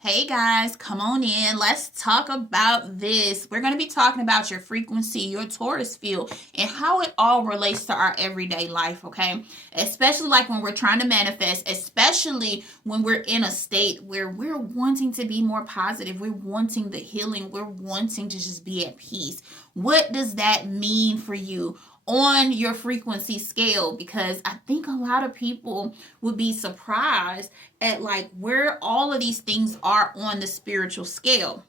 Hey guys, come on in. Let's talk about this. We're going to be talking about your frequency, your Taurus field, and how it all relates to our everyday life, okay? Especially like when we're trying to manifest, especially when we're in a state where we're wanting to be more positive, we're wanting the healing, we're wanting to just be at peace. What does that mean for you on your frequency scale? Because I think a lot of people would be surprised at like where all of these things are on the spiritual scale.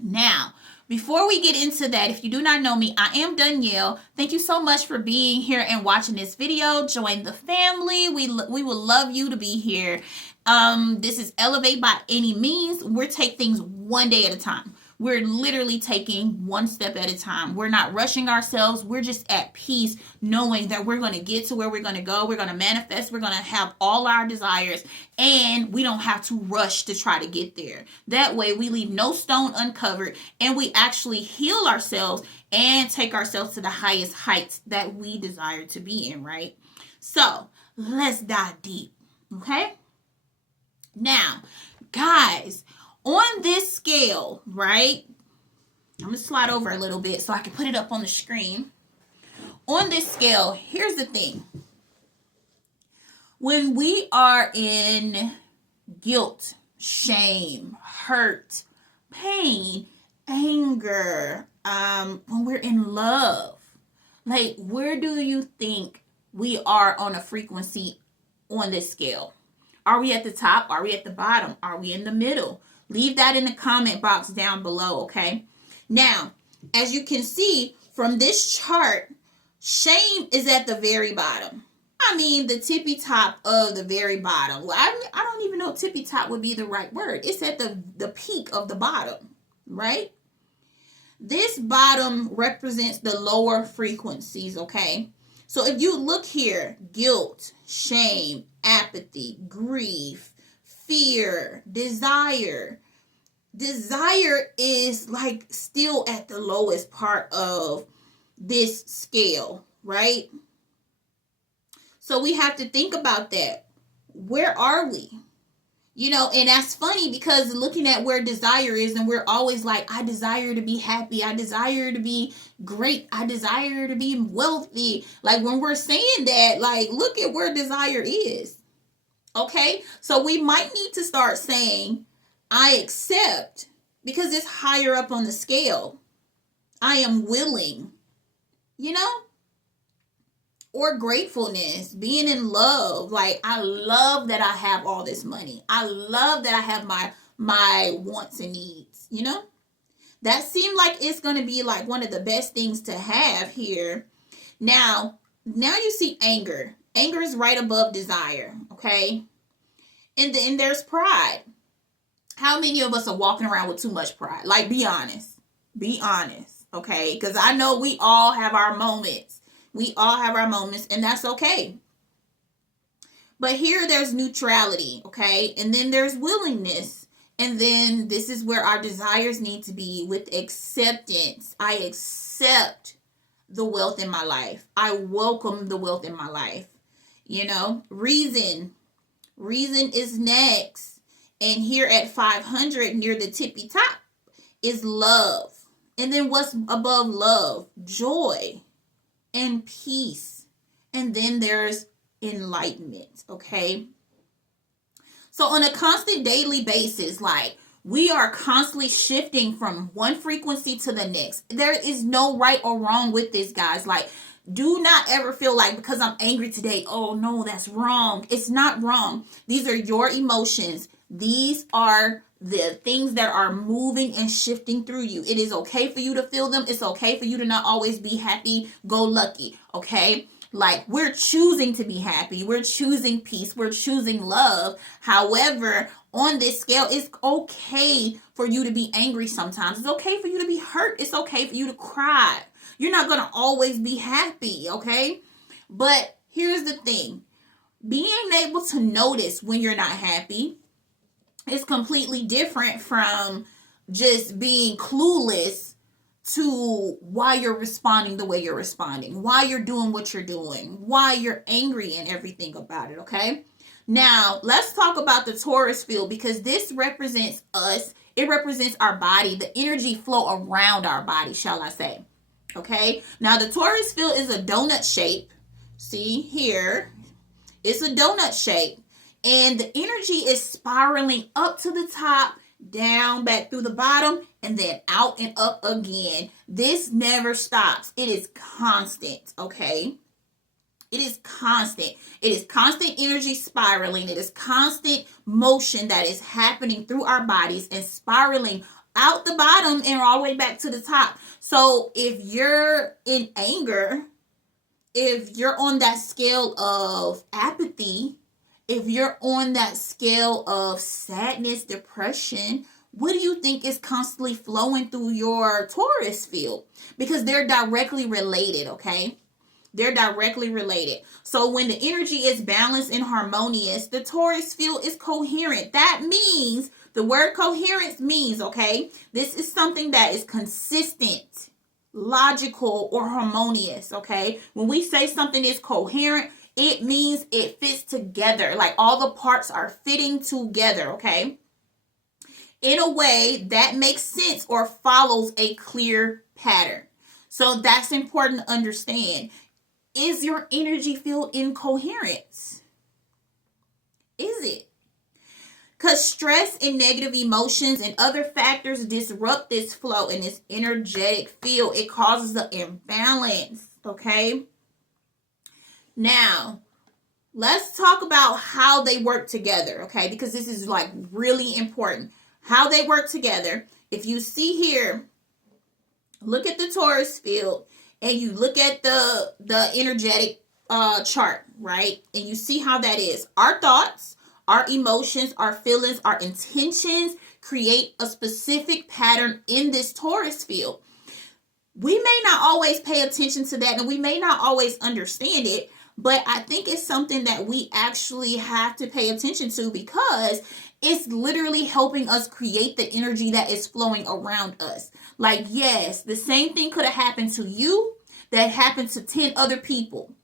Now, before we get into that, if you do not know me, I am Dunyale. Thank you so much for being here and watching this video. Join the family. We would love you to be here. This is Elevate by Any Means. We're take things one day at a time. We're literally taking one step at a time. We're not rushing ourselves. We're just at peace knowing that we're going to get to where we're going to go. We're going to manifest. We're going to have all our desires, and we don't have to rush to try to get there. That way we leave no stone uncovered, and we actually heal ourselves and take ourselves to the highest heights that we desire to be in, right? So let's dive deep, okay? Now, guys, on this scale, right? I'm going to slide over a little bit so I can put it up on the screen. On this scale, here's the thing. When we are in guilt, shame, hurt, pain, anger, when we're in love, like where do you think we are on a frequency on this scale? Are we at the top? Are we at the bottom? Are we in the middle? Leave that in the comment box down below, okay? Now, as you can see from this chart, shame is at the very bottom. I mean, the tippy top of the very bottom. Well, I don't even know if tippy top would be the right word. It's at the peak of the bottom, right? This bottom represents the lower frequencies, okay? So if you look here, guilt, shame, apathy, grief, fear, desire. Desire is like still at the lowest part of this scale, right? So we have to think about that. Where are we? You know, and that's funny because looking at where desire is, and we're always like, I desire to be happy. I desire to be great. I desire to be wealthy. Like when we're saying that, like, look at where desire is. Okay, so we might need to start saying, I accept, because it's higher up on the scale. I am willing, you know? Or gratefulness, being in love. Like, I love that I have all this money. I love that I have my wants and needs, you know? That seemed like it's going to be like one of the best things to have here. Now you see anger. Anger is right above desire, okay? And then there's pride. How many of us are walking around with too much pride? Like, be honest. Be honest, okay? Because I know we all have our moments. We all have our moments, and that's okay. But here there's neutrality, okay? And then there's willingness. And then this is where our desires need to be with acceptance. I accept the wealth in my life. I welcome the wealth in my life. You know, reason is next. And here at 500 near the tippy top is love. And then what's above love? Joy and peace. And then there's enlightenment, okay? So on a constant daily basis, like we are constantly shifting from one frequency to the next. There is no right or wrong with this, guys. Like, do not ever feel like because I'm angry today, oh no, that's wrong. It's not wrong. These are your emotions. These are the things that are moving and shifting through you. It is okay for you to feel them. It's okay for you to not always be happy, go lucky, okay? Like, we're choosing to be happy. We're choosing peace. We're choosing love. However, on this scale, it's okay for you to be angry sometimes. It's okay for you to be hurt. It's okay for you to cry. You're not going to always be happy, okay? But here's the thing. Being able to notice when you're not happy is completely different from just being clueless to why you're responding the way you're responding, why you're doing what you're doing, why you're angry and everything about it, okay? Now, let's talk about the Taurus field because this represents us. It represents our body, the energy flow around our body, shall I say. Okay? Now, the Taurus field is a donut shape. See here? It's a donut shape. And the energy is spiraling up to the top, down, back through the bottom, and then out and up again. This never stops. It is constant, okay? It is constant. It is constant energy spiraling. It is constant motion that is happening through our bodies and spiraling out the bottom and all the way back to the top. So if you're in anger, if you're on that scale of apathy, if you're on that scale of sadness, depression, what do you think is constantly flowing through your Taurus field? Because they're directly related, okay? They're directly related. So when the energy is balanced and harmonious, the Taurus field is coherent. That means, the word coherence means, okay, this is something that is consistent, logical, or harmonious, okay? When we say something is coherent, it means it fits together. Like all the parts are fitting together, okay? In a way that makes sense or follows a clear pattern. So that's important to understand. Is your energy field in coherence? Is it? Because stress and negative emotions and other factors disrupt this flow and this energetic field. It causes an imbalance, okay? Now, let's talk about how they work together, okay? Because this is like really important. How they work together. If you see here, look at the Taurus field and you look at the energetic chart, right? And you see how that is. Our thoughts, our emotions, our feelings, our intentions create a specific pattern in this Taurus field. We may not always pay attention to that and we may not always understand it, but I think it's something that we actually have to pay attention to because it's literally helping us create the energy that is flowing around us. Like, yes, the same thing could have happened to you that happened to 10 other people.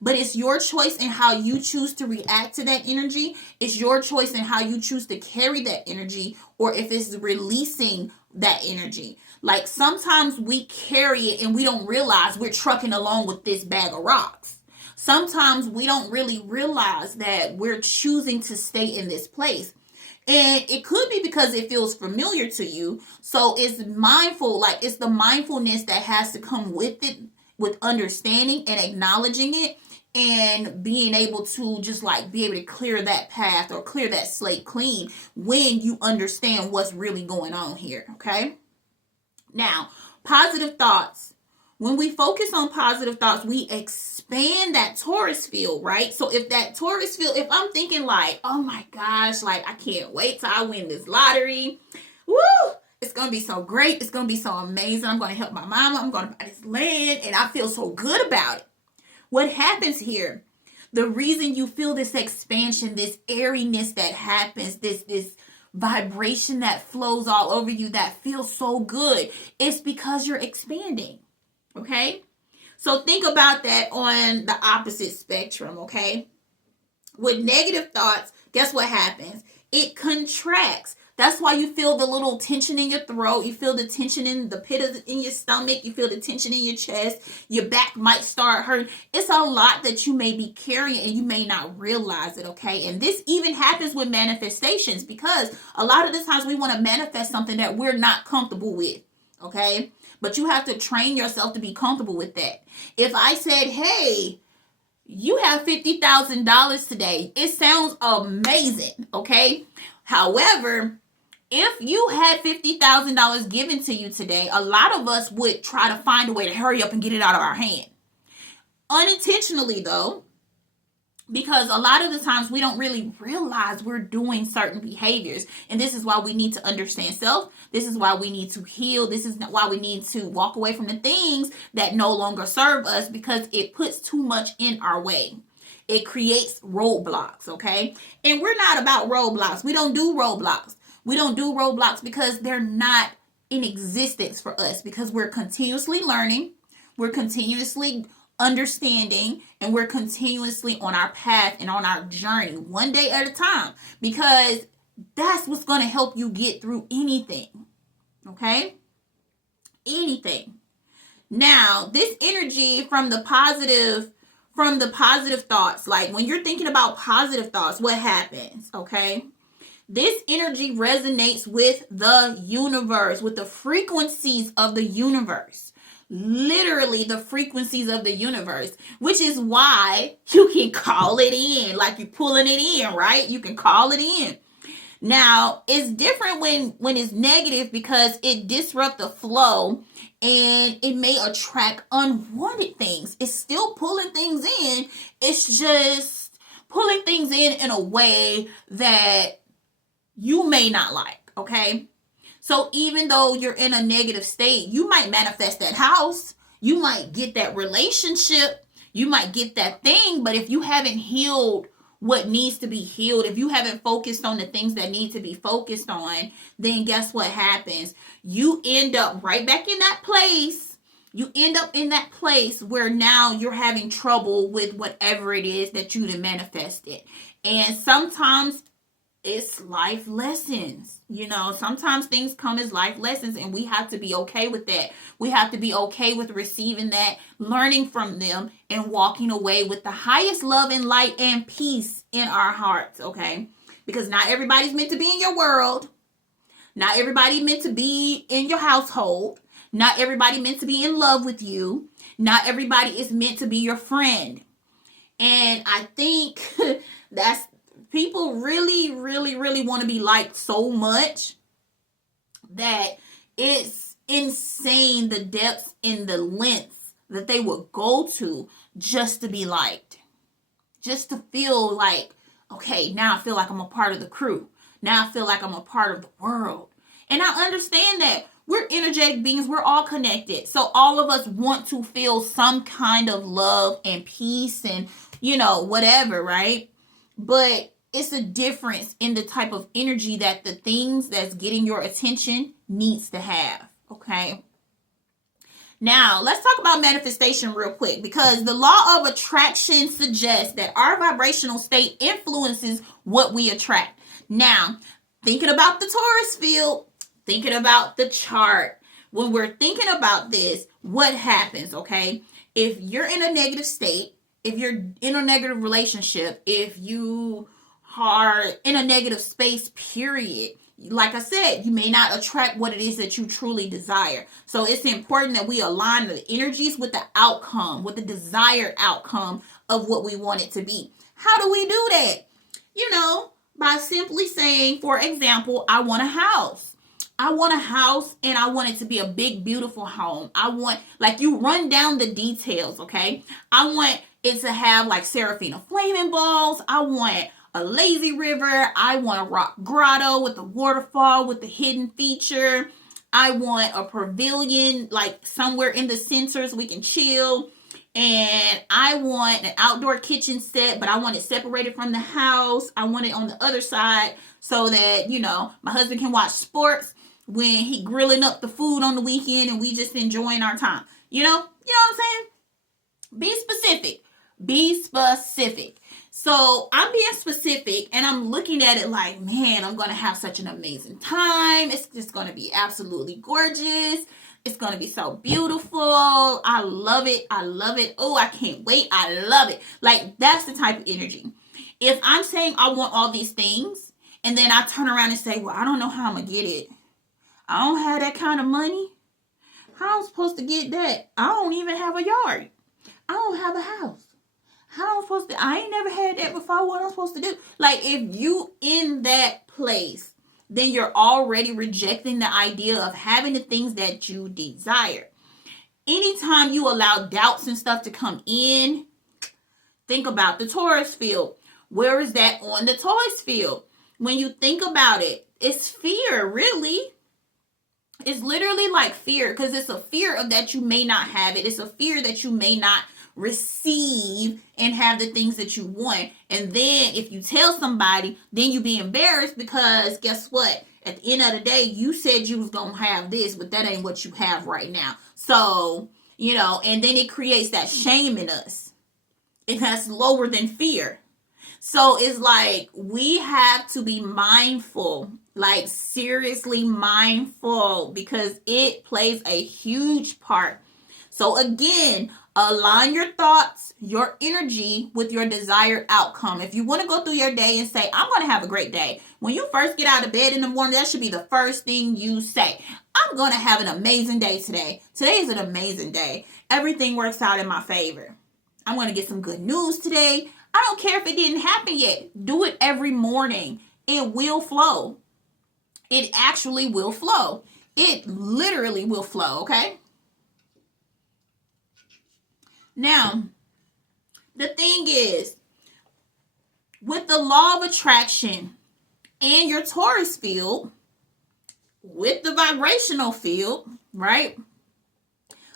But it's your choice in how you choose to react to that energy. It's your choice in how you choose to carry that energy or if it's releasing that energy. Like sometimes we carry it and we don't realize we're trucking along with this bag of rocks. Sometimes we don't really realize that we're choosing to stay in this place. And it could be because it feels familiar to you. So it's mindful, like it's the mindfulness that has to come with it, with understanding and acknowledging it and being able to just like be able to clear that path or clear that slate clean when you understand what's really going on here, okay? Now, positive thoughts. When we focus on positive thoughts, we expand that Taurus field, right? So if that Taurus field, if I'm thinking like, oh my gosh, like I can't wait till I win this lottery. Woo! It's going to be so great. It's going to be so amazing. I'm going to help my mama. I'm going to buy this land and I feel so good about it. What happens here? The reason you feel this expansion, this airiness that happens, this vibration that flows all over you that feels so good, it's because you're expanding. Okay? So think about that on the opposite spectrum, okay? With negative thoughts, guess what happens? It contracts. That's why you feel the little tension in your throat. You feel the tension in the pit in your stomach. You feel the tension in your chest. Your back might start hurting. It's a lot that you may be carrying and you may not realize it, okay? And this even happens with manifestations because a lot of the times we want to manifest something that we're not comfortable with, okay? But you have to train yourself to be comfortable with that. If I said, hey, you have $50,000 today, it sounds amazing, okay? However, if you had $50,000 given to you today, a lot of us would try to find a way to hurry up and get it out of our hand. Unintentionally, though, because a lot of the times we don't really realize we're doing certain behaviors. And this is why we need to understand self. This is why we need to heal. This is why we need to walk away from the things that no longer serve us because it puts too much in our way. It creates roadblocks, okay? And we're not about roadblocks. We don't do roadblocks. We don't do roadblocks because they're not in existence for us because we're continuously learning. We're continuously understanding, and we're continuously on our path and on our journey, one day at a time, because that's what's going to help you get through anything. Okay? Anything. Now, this energy from the positive thoughts, like when you're thinking about positive thoughts, what happens? Okay? This energy resonates with the universe, with the frequencies of the universe. Literally the frequencies of the universe, which is why you can call it in, like you're pulling it in, right? You can call it in. Now, it's different when it's negative, because it disrupts the flow and it may attract unwanted things. It's still pulling things in. It's just pulling things in a way that you may not like, okay? So even though you're in a negative state, you might manifest that house. You might get that relationship. You might get that thing. But if you haven't healed what needs to be healed, if you haven't focused on the things that need to be focused on, then guess what happens? You end up right back in that place. You end up in that place where now you're having trouble with whatever it is that you manifested. And sometimes it's life lessons. Sometimes things come as life lessons, and we have to be okay with that. We have to be okay with receiving that, learning from them, and walking away with the highest love and light and peace in our hearts, okay? Because not everybody's meant to be in your world. Not everybody meant to be in your household. Not everybody meant to be in love with you. Not everybody is meant to be your friend. And I think that's people really, really, really want to be liked so much that it's insane the depths and the lengths that they would go to just to be liked. Just to feel like, okay, now I feel like I'm a part of the crew. Now I feel like I'm a part of the world. And I understand that we're energetic beings. We're all connected. So all of us want to feel some kind of love and peace and, whatever, right? But it's a difference in the type of energy that the things that's getting your attention needs to have, okay? Now, let's talk about manifestation real quick, because the law of attraction suggests that our vibrational state influences what we attract. Now, thinking about the Taurus field, thinking about the chart, when we're thinking about this, what happens, okay? If you're in a negative state, if you're in a negative relationship, if you are in a negative space, period, like I said, you may not attract what it is that you truly desire. So it's important that we align the energies with the outcome, with the desired outcome of what we want it to be. How do we do that? By simply saying, for example, I want a house. I want a house, and I want it to be a big, beautiful home. I want, like, you run down the details, okay? I want it to have, like, Serafina flaming balls. I want a lazy river. I want a rock grotto with a waterfall with the hidden feature. I want a pavilion, like, somewhere in the center so we can chill. And I want an outdoor kitchen set, but I want it separated from the house. I want it on the other side so that, my husband can watch sports when he grilling up the food on the weekend and we just enjoying our time. You know what I'm saying? Be specific. Be specific. So I'm being specific, and I'm looking at it like, man, I'm going to have such an amazing time. It's just going to be absolutely gorgeous. It's going to be so beautiful. I love it. I love it. Oh, I can't wait. I love it. Like, that's the type of energy. If I'm saying I want all these things, and then I turn around and say, well, I don't know how I'm going to get it. I don't have that kind of money. How am I supposed to get that? I don't even have a yard. I don't have a house. How am I supposed to? I ain't never had that before. What am I supposed to do? Like, if you in that place, then you're already rejecting the idea of having the things that you desire. Anytime you allow doubts and stuff to come in, think about the Taurus field. Where is that on the Taurus field? When you think about it, it's fear, really. It's literally like fear, because it's a fear of that you may not have it. It's a fear that you may not receive and have the things that you want. And then if you tell somebody, then you be embarrassed, because guess what? At the end of the day, you said you was going to have this, but that ain't what you have right now. So and then it creates that shame in us. And that's lower than fear. So it's like we have to be mindful, like seriously mindful, because it plays a huge part. So again, align your thoughts, your energy with your desired outcome. If you want to go through your day and say, I'm going to have a great day. When you first get out of bed in the morning, that should be the first thing you say. I'm going to have an amazing day today. Today is an amazing day. Everything works out in my favor. I'm going to get some good news today. I don't care if it didn't happen yet. Do it every morning. It will flow. It actually will flow. It literally will flow, okay? Now, the thing is, with the law of attraction and your Taurus field, with the vibrational field, right?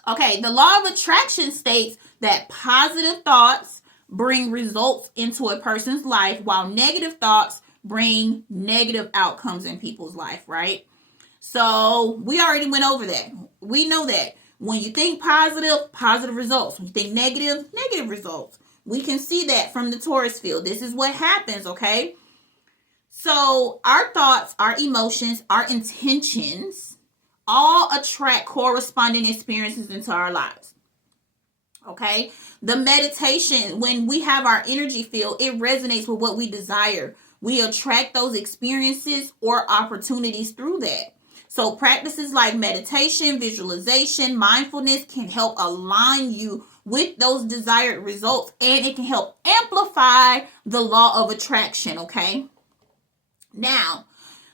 Okay, the law of attraction states that positive thoughts bring results into a person's life, while negative thoughts bring negative outcomes in people's life, right? So we already went over that. We know that when you think positive, positive results. When you think negative, negative results. We can see that from the Taurus field. This is what happens, okay? So our thoughts, our emotions, our intentions all attract corresponding experiences into our lives. Okay? The meditation, when we have our energy field, it resonates with what we desire. We attract those experiences or opportunities through that. So practices like meditation, visualization, mindfulness can help align you with those desired results, and it can help amplify the law of attraction, okay? Now,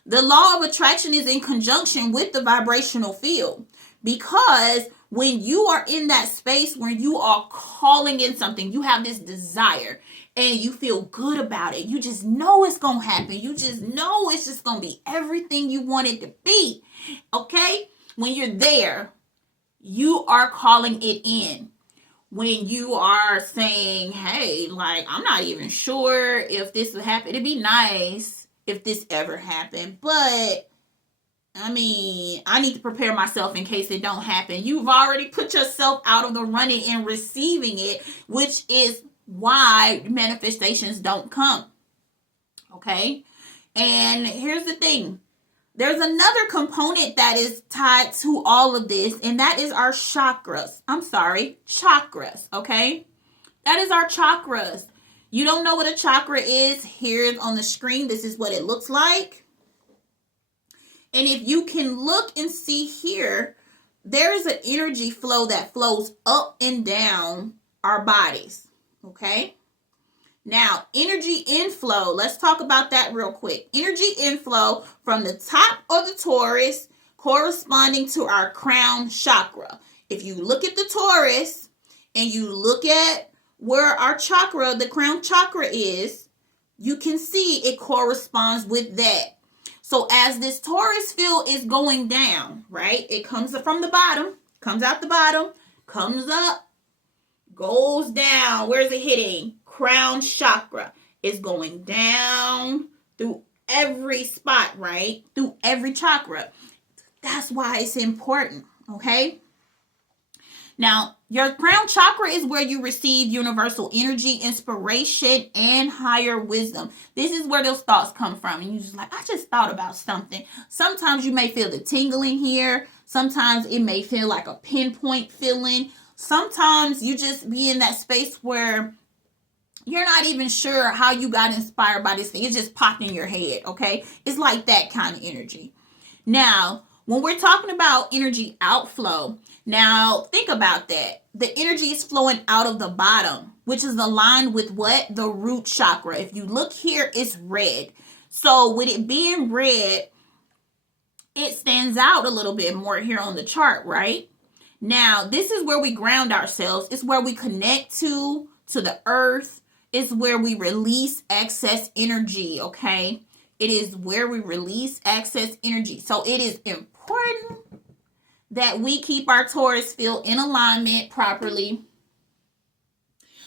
the law of attraction is in conjunction with the vibrational field, because when you are in that space where you are calling in something, you have this desire and you feel good about it. You just know it's going to happen. You just know it's just going to be everything you want it to be. Okay? When you're there, you are calling it in. When you are saying, hey, like, I'm not even sure if this would happen. It'd be nice if this ever happened, but I mean, I need to prepare myself in case it don't happen. You've already put yourself out of the running and receiving it, which is why manifestations don't come. Okay? And here's the thing. There's another component that is tied to all of this, and that is our chakras. Chakras, okay? That is our chakras. You don't know what a chakra is? Here's on the screen. This is what it looks like. And if you can look and see here, there is an energy flow that flows up and down our bodies. Okay? Now, energy inflow. Let's talk about that real quick. Energy inflow from the top of the Taurus corresponding to our crown chakra. If you look at the Taurus and you look at where our chakra, the crown chakra is, you can see it corresponds with that. So as this Taurus field is going down, right? It comes from the bottom, comes out the bottom, comes up, goes down. Where's it hitting? Crown chakra. It's going down through every spot, right? Through every chakra. That's why it's important, okay? Now, your crown chakra is where you receive universal energy, inspiration, and higher wisdom. This is where those thoughts come from. And you're just like, I just thought about something. Sometimes you may feel the tingling here. Sometimes it may feel like a pinpoint feeling. Sometimes you just be in that space where you're not even sure how you got inspired by this thing. It just popped in your head, okay? It's like that kind of energy. Now, when we're talking about energy outflow, now think about that. The energy is flowing out of the bottom, which is aligned with what? The root chakra. If you look here, it's red. So with it being red, it stands out a little bit more here on the chart, right? Now, this is where we ground ourselves. It's where we connect to the earth. It's where we release excess energy, okay? It is where we release excess energy. So it is important that we keep our Taurus field in alignment properly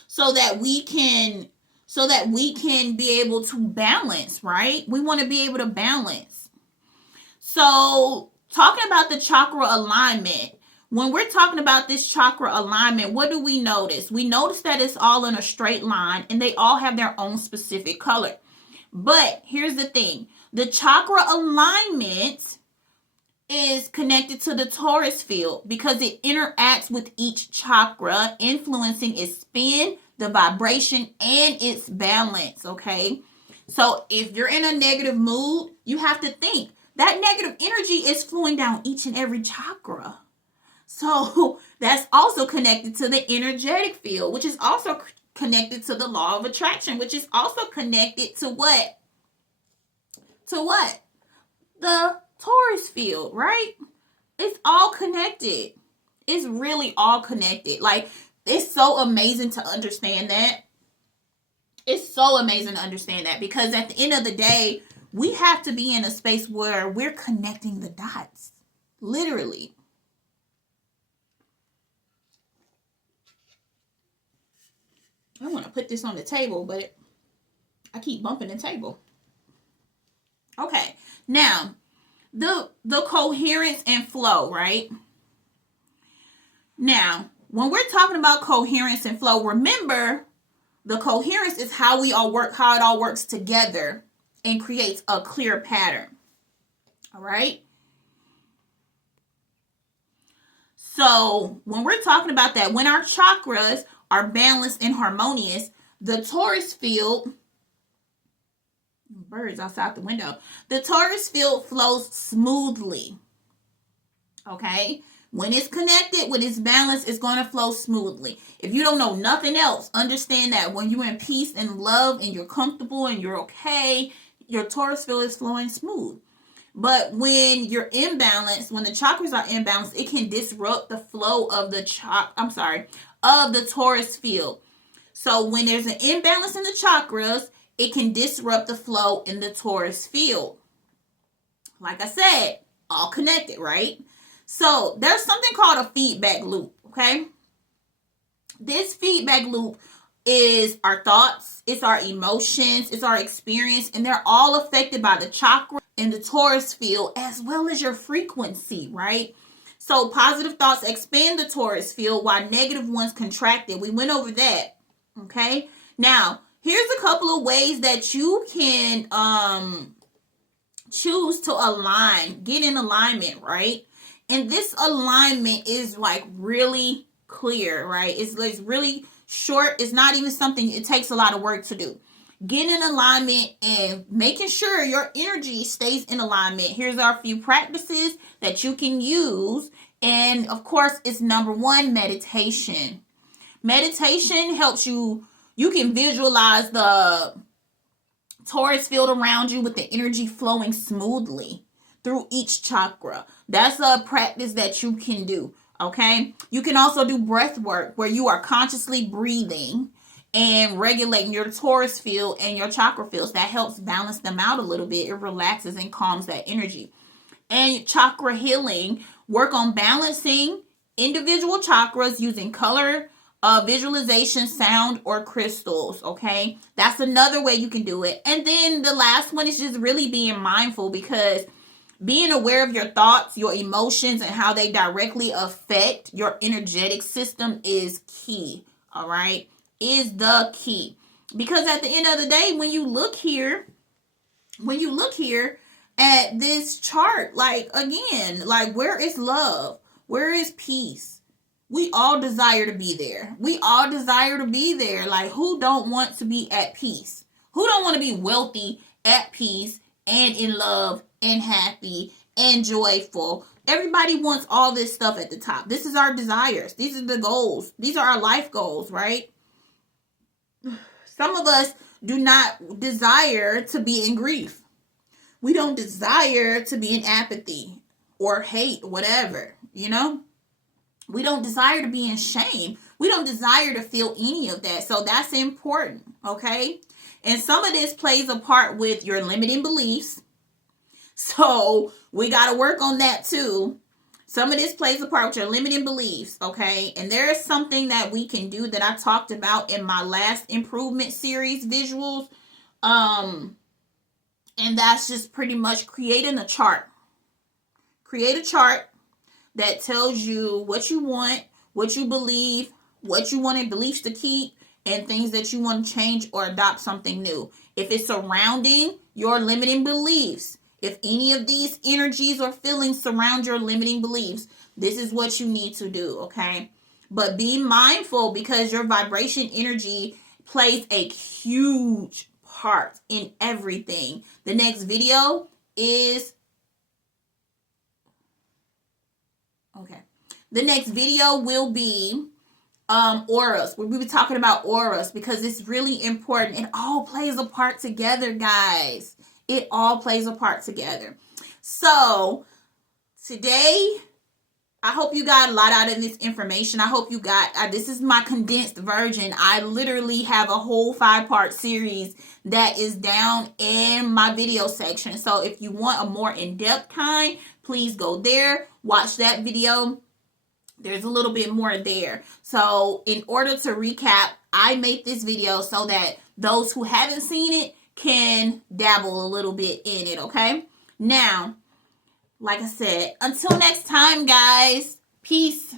so that we can be able to balance, right? We want to be able to balance. So talking about the chakra alignment, when we're talking about this chakra alignment, what do we notice? We notice that it's all in a straight line and they all have their own specific color. But here's the thing. The chakra alignment is connected to the torus field because it interacts with each chakra, influencing its spin, the vibration, and its balance, okay? So if you're in a negative mood, you have to think that negative energy is flowing down each and every chakra. So that's also connected to the energetic field, which is also connected to the law of attraction, which is also connected to what? To what? The Taurus field, right? It's all connected. It's really all connected. Like, it's so amazing to understand that. It's so amazing to understand that because at the end of the day, we have to be in a space where we're connecting the dots. Literally. I want to put this on the table, but I keep bumping the table. Okay. Now, the coherence and flow, right? Now, when we're talking about coherence and flow, remember the coherence is how we all work, how it all works together and creates a clear pattern. All right? So, when we're talking about that, when our chakras are balanced and harmonious, the torus field, birds outside the window, the torus field flows smoothly. Okay? When it's connected, when it's balanced, it's going to flow smoothly. If you don't know nothing else, understand that when you're in peace and love and you're comfortable and you're okay, your torus field is flowing smooth. But when you're imbalanced, when the chakras are imbalanced, it can disrupt the flow of the of the torus field. So when there's an imbalance in the chakras, it can disrupt the flow in the torus field. Like I said, all connected, right? So there's something called a feedback loop, okay? This feedback loop is our thoughts, it's our emotions, it's our experience, and they're all affected by the chakra and the torus field as well as your frequency, right? So positive thoughts expand the torus field while negative ones contract it. We went over that, okay? Now, here's a couple of ways that you can choose to align, get in alignment, right? And this alignment is like really clear, right? It's really short. It's not even something, it takes a lot of work to do. Get in alignment and making sure your energy stays in alignment. Here's our few practices that you can use. And of course, it's number one, meditation. Meditation helps you can visualize the torus field around you with the energy flowing smoothly through each chakra. That's a practice that you can do, okay? You can also do breath work where you are consciously breathing and regulating your torus field and your chakra fields. That helps balance them out a little bit. It relaxes and calms that energy. And chakra healing, work on balancing individual chakras using color, visualization, sound, or crystals, okay? That's another way you can do it. And then the last one is just really being mindful, because being aware of your thoughts, your emotions, and how they directly affect your energetic system is key, all right? Is the key. Because at the end of the day, when you look here at this chart, like, again, like, where is love? Where is peace? We all desire to be there. We all desire to be there. Like, who don't want to be at peace? Who don't want to be wealthy, at peace, and in love, and happy, and joyful? Everybody wants all this stuff at the top. This is our desires. These are the goals. These are our life goals, right? Some of us do not desire to be in grief. We don't desire to be in apathy or hate, whatever, you know? We don't desire to be in shame. We don't desire to feel any of that. So that's important, okay? And some of this plays a part with your limiting beliefs. So we got to work on that too. Some of this plays a part with your limiting beliefs, okay? And there is something that we can do that I talked about in my last improvement series visuals. And that's just pretty much creating a chart. Create a chart that tells you what you want, what you believe, what you wanted beliefs to keep, and things that you want to change or adopt something new. If it's surrounding your limiting beliefs, if any of these energies or feelings surround your limiting beliefs, this is what you need to do, okay? But be mindful, because your vibration energy plays a huge part in everything. The next video is okay. The next video will be auras. We'll be talking about auras because it's really important. It all plays a part together, guys. It all plays a part together. So today, I hope you got a lot out of this information. I hope you got, this is my condensed version. I literally have a whole 5-part series that is down in my video section. So if you want a more in-depth kind, please go there, watch that video. There's a little bit more there. So in order to recap, I made this video so that those who haven't seen it can dabble a little bit in it, okay? Now, like I said, until next time, guys, peace.